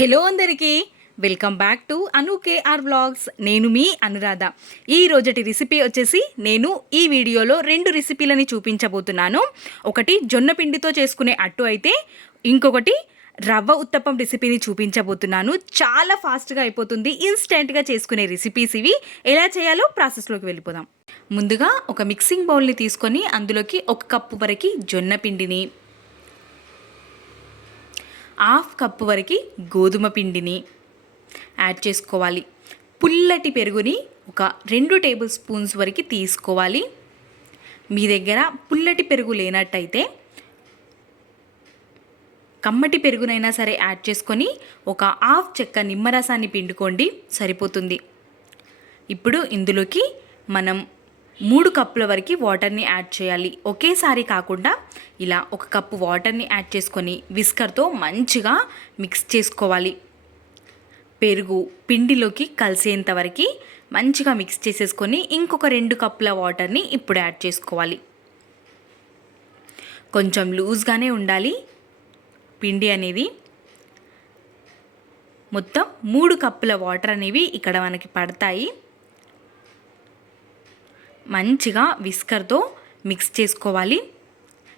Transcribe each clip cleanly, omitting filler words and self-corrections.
Hello అందరికీ welcome back to Anu KR vlogs. నేను మీ అనురాధ. ఈ రోజటి రెసిపీ వచ్చేసి నేను ఈ వీడియోలో 2 రెసిపీలని చూపించబోతున్నాను. ఒకటి జొన్న పిండితో చేసుకునే అట్టు అయితే ఇంకొకటి రవ్వ ఉత్తప్పం రెసిపీని చూపించబోతున్నాను. చాలా ఫాస్ట్గా అయిపోతుంది, ఇన్స్టెంట్గా చేసుకునే రెసిపీస్ ఇవి. ఎలా చేయాలో ప్రాసెస్లోకి వెళ్ళిపోదాం. ముందుగా ఒక మిక్సింగ్ బౌల్ని తీసుకొని అందులోకి 1 కప్పు వరకు జొన్న పిండిని, 1/2 కప్పు వరకు గోధుమ పిండిని యాడ్ చేసుకోవాలి. పుల్లటి పెరుగుని ఒక 2 టేబుల్ స్పూన్స్ వరకు తీసుకోవాలి. మీ దగ్గర పుల్లటి పెరుగు లేనట్టయితే కమ్మటి పెరుగునైనా సరే యాడ్ చేసుకొని ఒక 1/2 చెక్క నిమ్మరసాన్ని పిండుకోండి, సరిపోతుంది. ఇప్పుడు ఇందులోకి మనం 3 కప్పుల వరకు వాటర్ని యాడ్ చేయాలి. ఒకేసారి కాకుండా ఇలా 1 కప్పు వాటర్ని యాడ్ చేసుకొని విస్కర్తో మంచిగా మిక్స్ చేసుకోవాలి. పెరుగు పిండిలోకి కలిసేంత వరకు మంచిగా మిక్స్ చేసేసుకొని ఇంకొక 2 కప్పుల వాటర్ని ఇప్పుడు యాడ్ చేసుకోవాలి. కొంచెం లూజ్గానే ఉండాలి పిండి అనేది. మొత్తం 3 కప్పుల వాటర్ అనేవి ఇక్కడ మనకి పడతాయి. మంచిగా విస్కర్తో మిక్స్ చేసుకోవాలి.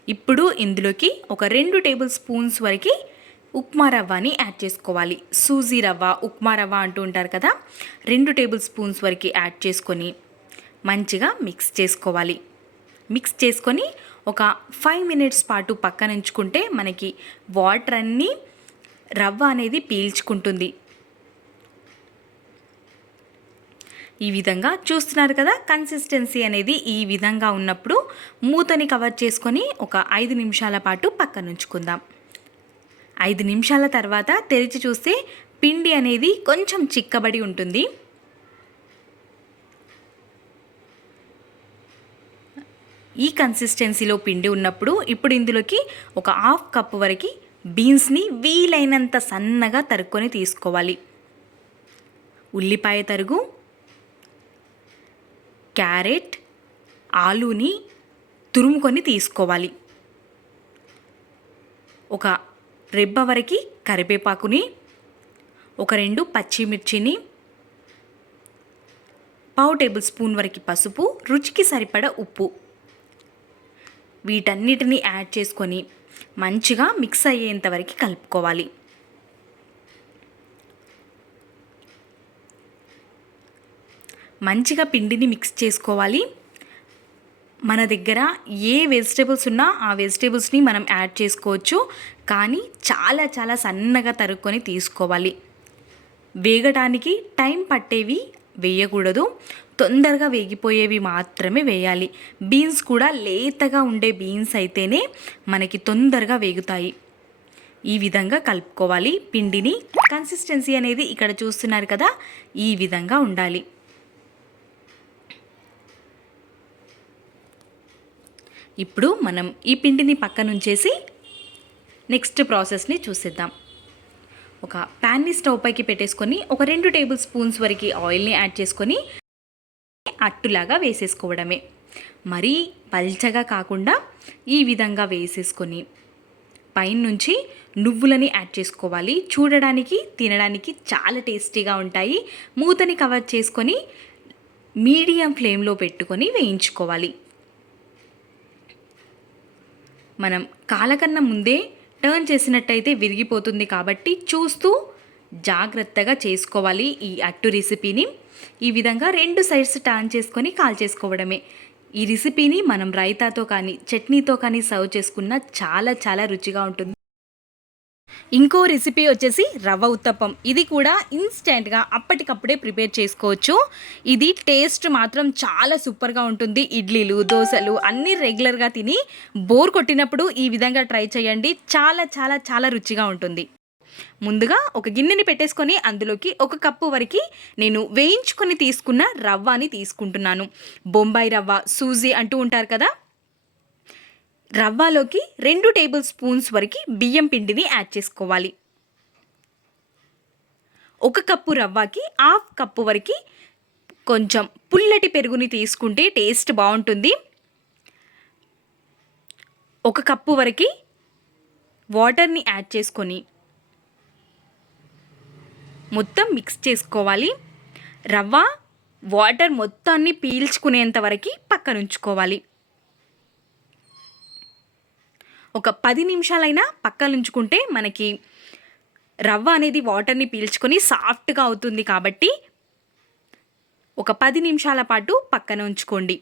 ఇప్పుడు ఇందులోకి ఒక 2 టేబుల్ స్పూన్స్ వరకు ఉప్మా రవ్వని యాడ్ చేసుకోవాలి. సూజీ రవ్వ, ఉప్మా రవ్వ అంటూ ఉంటారు కదా, 2 టేబుల్ స్పూన్స్ వరకు యాడ్ చేసుకొని మంచిగా మిక్స్ చేసుకోవాలి. మిక్స్ చేసుకొని ఒక 5 మినిట్స్ పాటు పక్కన ఉంచుకుంటే మనకి వాటర్ అన్నీ రవ్వ అనేది పీల్చుకుంటుంది. ఈ విధంగా చూస్తున్నారు కదా, కన్సిస్టెన్సీ అనేది ఈ విధంగా ఉన్నప్పుడు మూతని కవర్ చేసుకొని ఒక 5 నిమిషాల పాటు పక్కన ఉంచుకుందాం. 5 నిమిషాల తర్వాత తెరిచి చూస్తే పిండి అనేది కొంచెం చిక్కబడి ఉంటుంది. ఈ కన్సిస్టెన్సీలో పిండి ఉన్నప్పుడు ఇప్పుడు ఇందులోకి ఒక 1/2 కప్పు వరకు బీన్స్ని వీలైనంత సన్నగా తరుక్కొని తీసుకోవాలి. ఉల్లిపాయ తరుగు, క్యారెట్, ఆలూని తురుముకొని తీసుకోవాలి. ఒక రెబ్బ వరకు కరివేపాకుని, ఒక 2 పచ్చిమిర్చిని, 1/2 టేబుల్ స్పూన్ వరకు పసుపు, రుచికి సరిపడ ఉప్పు, వీటన్నిటిని యాడ్ చేసుకొని మంచిగా మిక్స్ అయ్యేంత వరకు కలుపుకోవాలి. మంచిగా పిండిని మిక్స్ చేసుకోవాలి. మన దగ్గర ఏ వెజిటేబుల్స్ ఉన్నా ఆ వెజిటేబుల్స్ని మనం యాడ్ చేసుకోవచ్చు, కానీ చాలా చాలా సన్నగా తరుక్కొని తీసుకోవాలి. వేగడానికి టైం పట్టేవి వేయకూడదు, తొందరగా వేగిపోయేవి మాత్రమే వేయాలి. బీన్స్ కూడా లేతగా ఉండే బీన్స్ అయితేనే మనకి తొందరగా వేగుతాయి. ఈ విధంగా కలుపుకోవాలి పిండిని. కన్సిస్టెన్సీ అనేది ఇక్కడ చూస్తున్నారు కదా, ఈ విధంగా ఉండాలి. ఇప్పుడు మనం ఈ పిండిని పక్కన ఉంచేసి నెక్స్ట్ ప్రాసెస్ని చూసేద్దాం. ఒక ప్యాన్ని స్టవ్ పైకి పెట్టేసుకొని ఒక 2 టేబుల్ స్పూన్స్ వరకు ఆయిల్ని యాడ్ చేసుకొని అట్టులాగా వేసేసుకోవడమే. మరీ పల్చగా కాకుండా ఈ విధంగా వేసేసుకొని పైనుంచి నువ్వులని యాడ్ చేసుకోవాలి. చూడడానికి తినడానికి చాలా టేస్టీగా ఉంటాయి. మూతని కవర్ చేసుకొని మీడియం ఫ్లేమ్లో పెట్టుకొని వేయించుకోవాలి. మనం కాలకన్నా ముందే టర్న్ చేసినట్టయితే విరిగిపోతుంది కాబట్టి చూస్తూ జాగ్రత్తగా చేసుకోవాలి ఈ అట్టు రెసిపీని. ఈ విధంగా 2 సైడ్స్ టర్న్ చేసుకొని కాల్చేసుకోవడమే. ఈ రెసిపీని మనం రైతాతో కానీ చట్నీతో కానీ సర్వ్ చేసుకున్న చాలా చాలా రుచిగా ఉంటుంది. ఇంకో రెసిపీ వచ్చేసి రవ్వ ఉత్తప్పం. ఇది కూడా ఇన్స్టెంట్గా అప్పటికప్పుడే ప్రిపేర్ చేసుకోవచ్చు. ఇది టేస్ట్ మాత్రం చాలా సూపర్గా ఉంటుంది. ఇడ్లీలు, దోశలు అన్నీ రెగ్యులర్గా తిని బోర్ కొట్టినప్పుడు ఈ విధంగా ట్రై చేయండి. చాలా చాలా చాలా రుచిగా ఉంటుంది. ముందుగా ఒక గిన్నెని పెట్టేసుకొని అందులోకి 1 కప్పు వరకు నేను వేయించుకొని తీసుకున్న రవ్వని తీసుకుంటున్నాను. బొంబాయి రవ్వ, సూజీ అంటూ ఉంటారు కదా, రవ్వలోకి 2 టేబుల్ స్పూన్స్ వరకు బియ్యం పిండిని యాడ్ చేసుకోవాలి. 1 కప్పు రవ్వకి 1/2 కప్పు వరకు కొంచెం పుల్లటి పెరుగుని తీసుకుంటే టేస్ట్ బాగుంటుంది. 1 కప్పు వరకు వాటర్ని యాడ్ చేసుకొని మొత్తం మిక్స్ చేసుకోవాలి. రవ్వ వాటర్ మొత్తాన్ని పీల్చుకునేంత వరకు పక్కన ఉంచుకోవాలి. ఒక 10 నిమిషాలైనా పక్కన ఉంచుకుంటే మనకి రవ్వ అనేది వాటర్ని పీల్చుకొని సాఫ్ట్గా అవుతుంది కాబట్టి ఒక 10 నిమిషాల పాటు పక్కన ఉంచుకోండి.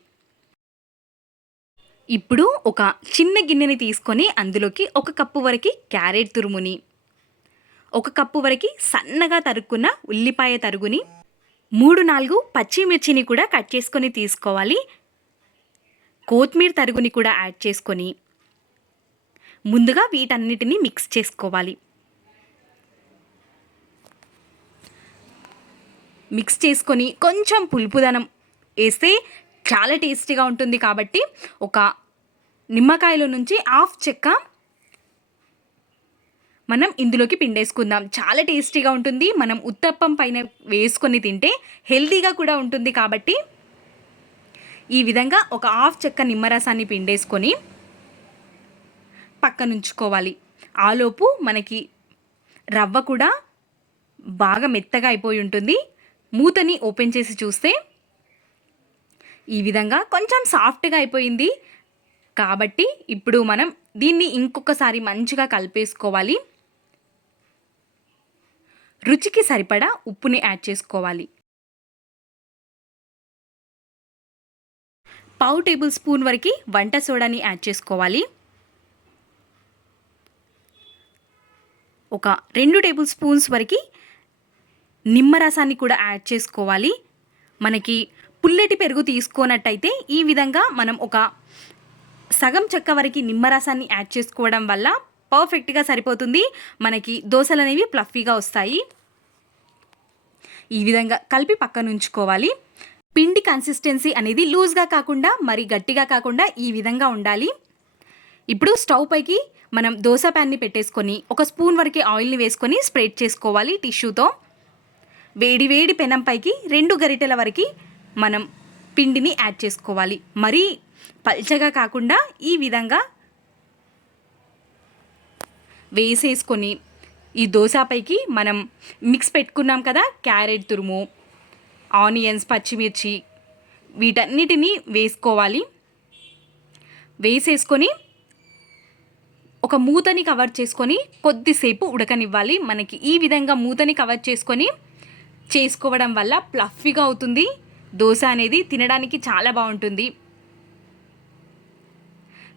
ఇప్పుడు ఒక చిన్న గిన్నెని తీసుకొని అందులోకి 1 కప్పు వరకు క్యారెట్ తురుముని, 1 కప్పు వరకు సన్నగా తరుక్కున్న ఉల్లిపాయ తరుగుని, 3-4 పచ్చిమిర్చిని కూడా కట్ చేసుకొని తీసుకోవాలి. కొత్తిమీర తరుగుని కూడా యాడ్ చేసుకొని ముందుగా వీటన్నిటిని మిక్స్ చేసుకోవాలి. మిక్స్ చేసుకొని కొంచెం పులుపుదనం వేస్తే చాలా టేస్టీగా ఉంటుంది కాబట్టి ఒక నిమ్మకాయలో నుంచి హాఫ్ చెక్క మనం ఇందులోకి పిండేసుకుందాం. చాలా టేస్టీగా ఉంటుంది. మనం ఉత్తప్పం పైన వేసుకొని తింటే హెల్తీగా కూడా ఉంటుంది కాబట్టి ఈ విధంగా ఒక హాఫ్ చెక్క నిమ్మరసాన్ని పిండేసుకొని పక్కన ఉంచుకోవాలి. ఆలోపు మనకి రవ్వ కూడా బాగా మెత్తగా అయిపోయి ఉంటుంది. మూతని ఓపెన్ చేసి చూస్తే ఈ విధంగా కొంచెం సాఫ్ట్గా అయిపోయింది కాబట్టి ఇప్పుడు మనం దీన్ని ఇంకొకసారి మంచిగా కలిపేసుకోవాలి. రుచికి సరిపడా ఉప్పుని యాడ్ చేసుకోవాలి. 1/2 టేబుల్ స్పూన్ వరకు వంట సోడాని యాడ్ చేసుకోవాలి. ఒక 2 టేబుల్ స్పూన్స్ వరకు నిమ్మరసాన్ని కూడా యాడ్ చేసుకోవాలి. మనకి పుల్లటి పెరుగు తీసుకున్నట్టయితే ఈ విధంగా మనం ఒక సగం చెక్క వరకు నిమ్మరసాన్ని యాడ్ చేసుకోవడం వల్ల పర్ఫెక్ట్గా సరిపోతుంది. మనకి దోశలు అనేవి ఫ్లఫీగా వస్తాయి. ఈ విధంగా కలిపి పక్కన ఉంచుకోవాలి. పిండి కన్సిస్టెన్సీ అనేది లూజ్గా కాకుండా మరి గట్టిగా కాకుండా ఈ విధంగా ఉండాలి. ఇప్పుడు స్టవ్ పైకి మనం దోశ ప్యాన్ని పెట్టేసుకొని 1 స్పూన్ వరకు ఆయిల్ని వేసుకొని స్ప్రెడ్ చేసుకోవాలి టిష్యూతో. వేడి పెనం పైకి 2 గరిటెల వరకు మనం పిండిని యాడ్ చేసుకోవాలి. మరీ పల్చగా కాకుండా ఈ విధంగా వేసేసుకొని ఈ దోశపైకి మనం మిక్స్ పెట్టుకున్నాం కదా క్యారెట్ తురుము, ఆనియన్స్, పచ్చిమిర్చి వీటన్నిటిని వేసుకోవాలి. వేసేసుకొని ఒక మూతని కవర్ చేసుకొని కొద్దిసేపు ఉడకనివ్వాలి. మనకి ఈ విధంగా మూతని కవర్ చేసుకొని చేసుకోవడం వల్ల ఫ్లఫీగా అవుతుంది. దోశ అనేది తినడానికి చాలా బాగుంటుంది.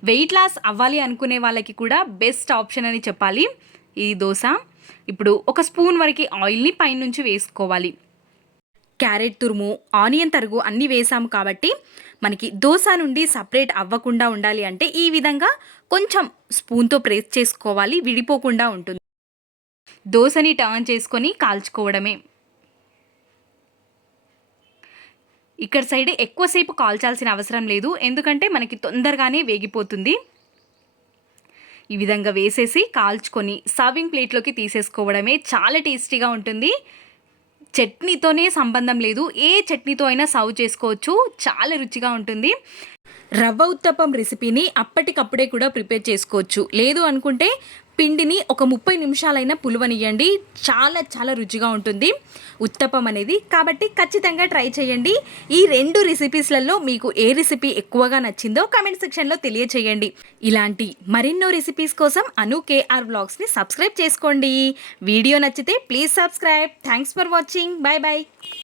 వెయిట్ లాస్ అవ్వాలి అనుకునే వాళ్ళకి కూడా బెస్ట్ ఆప్షన్ అని చెప్పాలి ఈ దోశ. ఇప్పుడు 1 స్పూన్ వరకు ఆయిల్ని పైనుంచి వేసుకోవాలి. క్యారెట్ తురుము, ఆనియన్ తరుగు అన్నీ వేసాము కాబట్టి మనకి దోశ నుండి సపరేట్ అవ్వకుండా ఉండాలి అంటే ఈ విధంగా కొంచెం స్పూన్తో ప్రెస్ చేసుకోవాలి. విడిపోకుండా ఉంటుంది. దోశని టర్న్ చేసుకొని కాల్చుకోవడమే. ఇక్కడ సైడ్ ఎక్కువసేపు కాల్చాల్సిన అవసరం లేదు, ఎందుకంటే మనకి తొందరగానే వేగిపోతుంది. ఈ విధంగా వేసేసి కాల్చుకొని సర్వింగ్ ప్లేట్లోకి తీసేసుకోవడమే. చాలా టేస్టీగా ఉంటుంది. చట్నీతోనే సంబంధం లేదు, ఏ చట్నీతో అయినా సర్వ్ చేసుకోవచ్చు. చాలా రుచిగా ఉంటుంది. రవ్వ ఉత్తప్పం రెసిపీని అప్పటికప్పుడే కూడా ప్రిపేర్ చేసుకోవచ్చు. లేదు అనుకుంటే పిండిని ఒక 30 నిమిషాలైనా పులువనియండి. చాలా రుచిగా ఉంటుంది ఉత్తప్పం అనేది. కాబట్టి ఖచ్చితంగా ట్రై చేయండి. ఈ 2 రెసిపీస్లలో మీకు ఏ రెసిపీ ఎక్కువగా నచ్చిందో కామెంట్ సెక్షన్లో తెలియచేయండి. ఇలాంటి మరెన్నో రెసిపీస్ కోసం అను కేఆర్ వ్లాగ్స్ని సబ్స్క్రైబ్ చేసుకోండి. వీడియో నచ్చితే please subscribe. Thanks for watching. Bye.